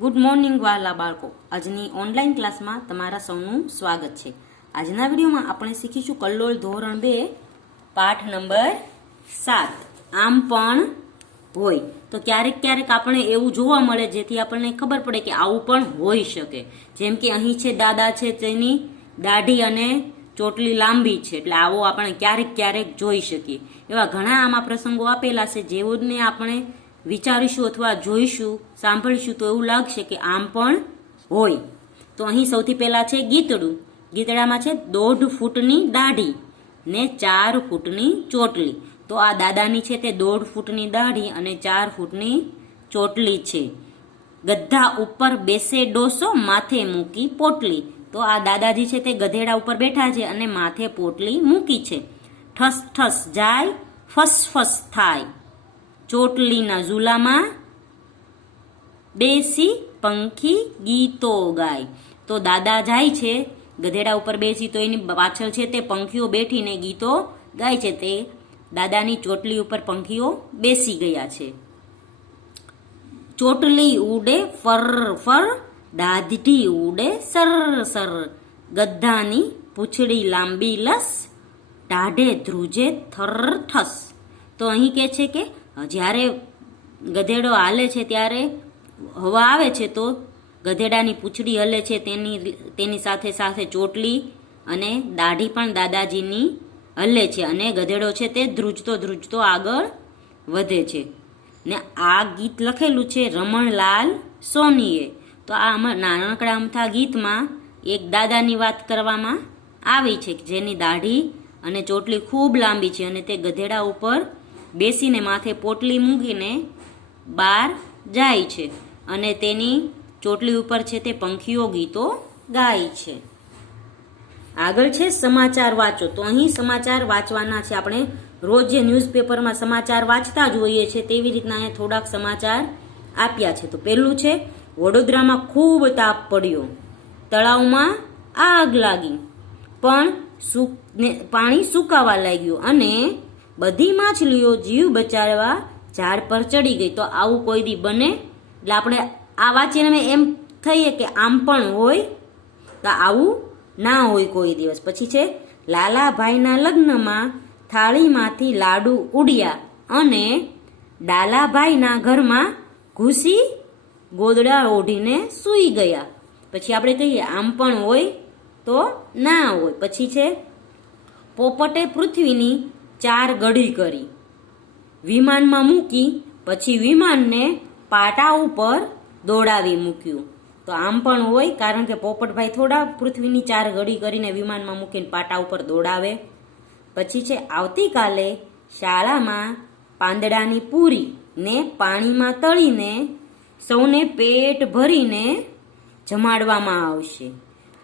Good morning વાલા બાળકો. આજની ઓનલાઈન ક્લાસમાં તમારા સૌનું સ્વાગત છે. આજના વિડીયોમાં આપણે શીખીશું કલ્લોલ ધોરણ બે, પાઠ નંબર સાત. આમ પણ હોય. તો ક્યારેક ક્યારેક આપણે એવું જોવા મળે જેથી આપણને ખબર પડે કે આવું પણ હોઈ શકે. જેમ કે અહીં છે દાદા છે તેની દાઢી અને ચોટલી લાંબી છે. એટલે આવો આપણે ક્યારેક ક્યારેક જોઈ શકીએ. એવા ઘણા આમાં પ્રસંગો આપેલા છે જેઓને આપણે વિચારીશું અથવા જોઈશું, સાંભળીશું તો એવું લાગશે કે આમ પણ હોય. તો અહીં સૌથી પહેલાં છે ગીતડું. ગીતડામાં છે દોઢ ફૂટની દાઢી ને ચાર ફૂટની ચોટલી. તો આ દાદાની છે તે દોઢ ફૂટની દાઢી અને ચાર ફૂટની ચોટલી છે. ગધા ઉપર બેસે ડોસો, માથે મૂકી પોટલી. તો આ દાદાજી છે તે ગધેડા ઉપર બેઠા છે અને માથે પોટલી મૂકી છે. ઠસ ઠસ જાય, ફસ ફસ થાય. ચોટલીના ઝૂલામાં બેસી પંખી ગીતો ગાય. તો દાદા જાય છે, ગધેડા ઉપર બેસી તો એની પાછળ છે તે પંખીઓ બેઠીને ગીતો ગાય છે તે દાદાની ચોટલી ઉપર પંખીઓ બેસી ગયા છે. ચોટલી ઉડે ફર ફર, દાઢી ઉડે સર સર. ગધાની પૂંછડી લાંબી લસ ટાઢે ધ્રુજે થર ઠસ. તો અહીં કહે છે કે જ્યારે ગધેડો હાલે છે ત્યારે હવા આવે છે તો ગધેડાની પૂંછડી હલે છે, તેની તેની સાથે સાથે ચોટલી અને દાઢી પણ દાદાજીની હલે છે અને ગધેડો છે તે ધ્રુજતો ધ્રુજતો આગળ વધે છે. ને આ ગીત લખેલું છે રમણલાલ સોનીએ. તો આ આમાં નાનકડા અમથા ગીતમાં એક દાદાની વાત કરવામાં આવી છે જેની દાઢી અને ચોટલી ખૂબ લાંબી છે અને તે ગધેડા ઉપર બેસીને માથે પોટલી મૂકીને બહાર જાય છે અને તેની ચોટલી ઉપર છે તે પંખીઓ ગીતો ગાય છે. આગળ છે સમાચાર વાંચો. તો અહીં સમાચાર વાંચવાના છે. આપણે રોજ જે ન્યૂઝપેપરમાં સમાચાર વાંચતા જ હોઈએ છે તેવી રીતના અહીંયા થોડાક સમાચાર આપ્યા છે. તો પહેલું છે, વડોદરામાં ખૂબ તાપ પડ્યો. તળાવમાં આગ લાગી. પણ પાણી સુકાવા લાગ્યું અને બધી માછલીઓ જીવ બચાવવા ઝાડ પર ચડી ગઈ. તો આવું કોઈ દી બને? એટલે આપણે આ વાંચીને અમે એમ થઈએ કે આમ પણ હોય, તો આવું ના હોય કોઈ દિવસ. પછી છે, લાલાભાઈના લગ્નમાં થાળીમાંથી લાડુ ઉડ્યા અને ડાલાભાઈના ઘરમાં ઘૂસી ગોદડા ઓઢીને સૂઈ ગયા. પછી આપણે કહીએ, આમ પણ હોય તો ના હોય. પછી છે, પોપટે પૃથ્વીની ચાર ગડી કરી. વિમાનમાં મૂકી, પછી વિમાનને પાટા ઉપર દોડાવી મૂક્યું. તો આમ પણ હોય, કારણ કે પોપટભાઈ થોડા પૃથ્વીની ચાર ગડી કરીને વિમાનમાં મૂકીને પાટા ઉપર દોડાવે. પછી છે, આવતીકાલે શાળામાં પાંદડાની પૂરી ને પાણીમાં તળીને સૌને પેટ ભરીને જમાડવામાં આવશે.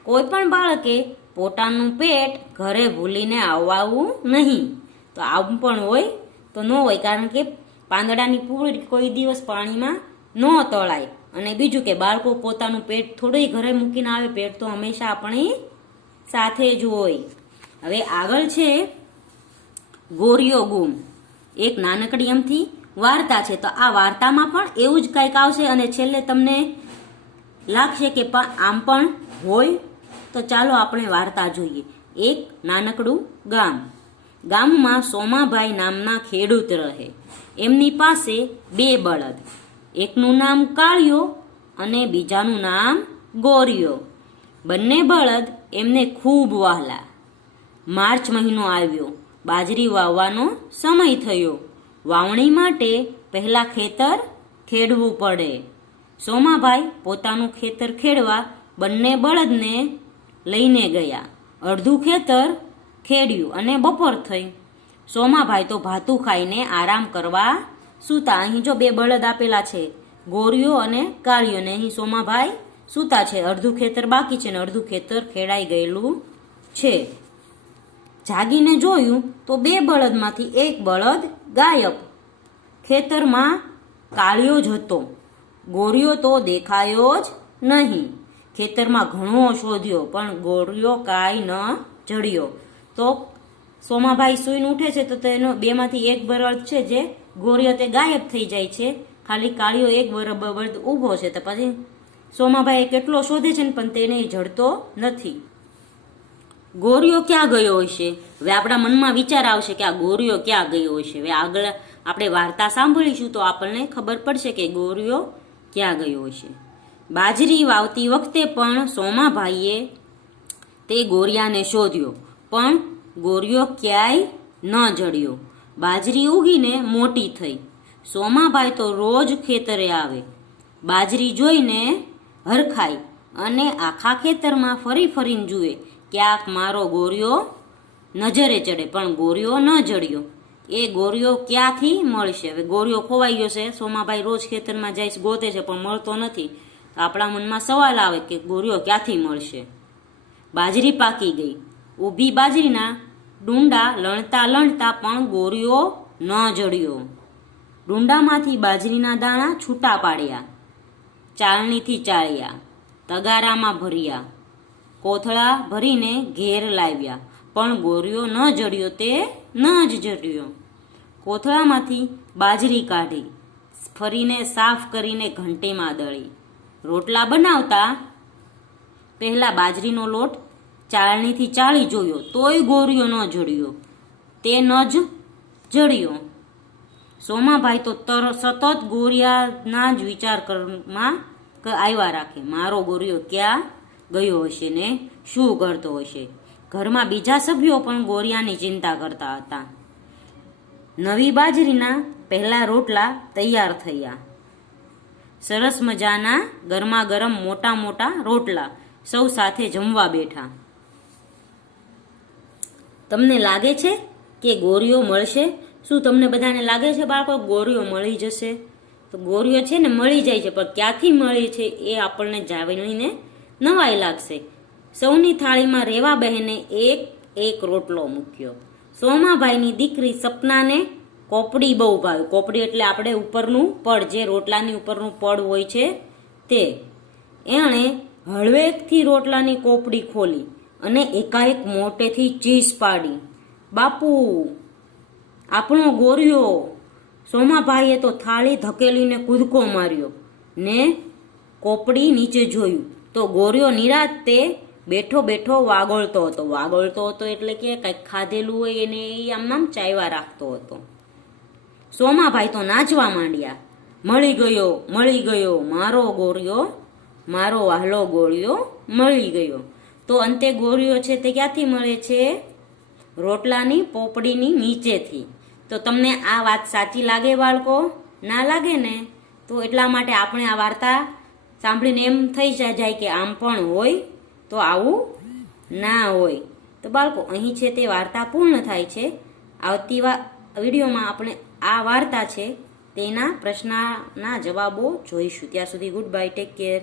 કોઈ પણ બાળકે પોતાનું પેટ ઘરે ભૂલીને આવવાનું નહીં. તો આવું પણ હોય તો ન હોય, કારણ કે પાંદડાની પૂરી કોઈ દિવસ પાણીમાં ન તળાય. અને બીજું કે બાળકો પોતાનું પેટ થોડું ઘરે મૂકીને આવે, પેટ તો હંમેશા આપણે સાથે જ હોય. હવે આગળ છે ગોરિયો ગુમ. એક નાનકડી એમથી વાર્તા છે. તો આ વાર્તામાં પણ એવું જ કંઈક આવશે અને છેલ્લે તમને લાગશે કે પણ આમ પણ હોય. તો ચાલો આપણે વાર્તા જોઈએ. એક નાનકડું ગામ. ગામમાં સોમાભાઈ નામના ખેડૂત રહે. એમની પાસે બે બળદ. એકનું નામ કાળિયો અને બીજાનું નામ ગોરિયો. બંને બળદ એમને ખૂબ વહાલા. માર્ચ મહિનો આવ્યો. બાજરી વાવવાનો સમય થયો. વાવણી માટે પહેલાં ખેતર ખેડવું પડે. સોમાભાઈ પોતાનું ખેતર ખેડવા બંને બળદને લઈને ગયા. અડધું ખેતર ખેડ્યું અને બપોર થઈ. સોમાભાઈ તો ભાતું ખાઈને આરામ કરવા સૂતા. અહીં જો બે બળદ આપેલા છે. ગોરીઓ અને કાળીઓ અહીં સોમાભાઈ સૂતા છે. અડધું ખેતર બાકી છે ને અડધું ખેતર ખેડાઈ ગયેલું છે. જાગીને જોયું તો બે બળદમાંથી એક બળદ ગાયબ. ખેતરમાં કાળિયો જ હતો. ગોરિયો તો દેખાયો જ નહીં. ખેતરમાં ઘણો શોધ્યો પણ ગોરિયો કાંઈ ન જડ્યો. તો સોમાભાઈ સૂઈને ઉઠે છે તો તેનો બેમાંથી એક બળદ છે જે ગોરિયો તે ગાયબ થઈ જાય છે. ખાલી કાળિયો એક બળ- બળદ ઊભો છે. તો પછી સોમાભાઈ કેટલો શોધે છે ને પણ તેને જડતો નથી. ગોરીઓ ક્યાં ગયો હશે હવે આપણા મનમાં વિચાર આવશે કે આ ગોરીઓ ક્યાં ગયો હશે હવે આગળ આપણે વાર્તા સાંભળીશું તો આપણને ખબર પડશે કે ગોરીઓ ક્યાં ગયો હશે બાજરી વાવતી વખતે પણ સોમાભાઈએ તે ગોરિયાને શોધ્યો. પણ ગોરિયો ક્યાંય ન જડ્યો. બાજરી ઉગીને મોટી થઈ. સોમાભાઈ તો રોજ ખેતરે આવે. બાજરી જોઈને હરખાય અને આખા ખેતરમાં ફરી ફરીને જુએ ક્યાંક મારો ગોરિયો નજરે ચડે, પણ ગોરિયો ન જડ્યો. એ ગોરિયો ક્યાંથી મળશે? હવે ગોરિયો ખોવાઈ ગયો છે. સોમાભાઈ રોજ ખેતરમાં જાય ગોતે છે, પણ મળતો નથી. આપણા મનમાં સવાલ આવે કે ગોરિયો ક્યાંથી મળશે? બાજરી પાકી ગઈ. ઊભી બાજરીના ડુંડા લણતા લણતા પણ ગોરીઓ ન જડ્યો. ડુંડામાંથી બાજરીના દાણા છૂટા પાડ્યા ચાળણીથી ચાળ્યા, તગારામાં ભર્યા, કોથળા ભરીને ઘેર લાવ્યા, પણ ગોરીઓ ન જડ્યો તે ન જ જડ્યો. કોથળામાંથી બાજરી કાઢી, ફરીને સાફ કરીને ઘંટીમાં દળી. રોટલા બનાવતા પહેલાં બાજરીનો લોટ ચાળણીથી ચાળી જોયો, તોય ગોરીઓ ન જડ્યો. તે ન જ જડ્યો. સોમાભાઈ તો તર, સતત ગોરિયાના જ વિચાર કરવામાં આવ્યા રાખે. મારો ગોરિયો ક્યાં ગયો હશે ને? શું કરતો હશે? ઘરમાં બીજા સભ્યો પણ ગોરિયાની ચિંતા કરતા હતા. નવી બાજરીના પહેલા રોટલા તૈયાર થયા. સરસ મજાના ગરમા ગરમ મોટા મોટા રોટલા સૌ સાથે જમવા બેઠા. તમને લાગે છે કે ગોરીઓ મળશે? શું તમને બધાને લાગે છે બાળકો, ગોરીઓ મળી જશે? તો ગોરીઓ છે ને મળી જાય છે, પણ ક્યાંથી મળી છે એ આપણને જાણીને નવાઈ લાગશે. સૌની થાળીમાં રેવા બહેને એક એક રોટલો મૂક્યો. સોમાભાઈની દીકરી સપનાને કોપડી બહુ ભાવ્યું કોપડી એટલે આપણે ઉપરનું પડ, જે રોટલાની ઉપરનું પડ હોય છે તે. એણે હળવેકથી રોટલાની કોપડી ખોલી. અને એકાએક મોટેથી ચીસ પાડી. બાપુ, આપણો ગોરિયો સોમાભાઈએ તો થાળી ધકેલીને કૂદકો માર્યો ને કોપડી નીચે જોયું. તો ગોરિયો નિરાત તે બેઠો બેઠો વાગોળતો હતો. વાગોળતો હતો એટલે કે કંઈક ખાધેલું હોય એને એ આમ આમ ચાયવા રાખતો હતો. સોમાભાઈ તો નાચવા માંડ્યા. મળી ગયો મળી ગયો. મારો ગોરિયો, મારો વહાલો ગોળિયો મળી ગયો. તો અંતે ગોળીઓ છે તે ક્યાંથી મળે છે? રોટલાની પોપડીની નીચેથી. તો તમને આ વાત સાચી લાગે બાળકો? ના લાગે ને? તો એટલા માટે આપણે આ વાર્તા સાંભળીને એમ થઈ જાય કે આમ પણ હોય તો આવું ના હોય. તો બાળકો, અહીં છે તે વાર્તા પૂર્ણ થાય છે. આવતી વિડીયોમાં આપણે આ વાર્તા છે તેના પ્રશ્નના જવાબો જોઈશું. ત્યાં સુધી ગુડ બાય ટેક કેર.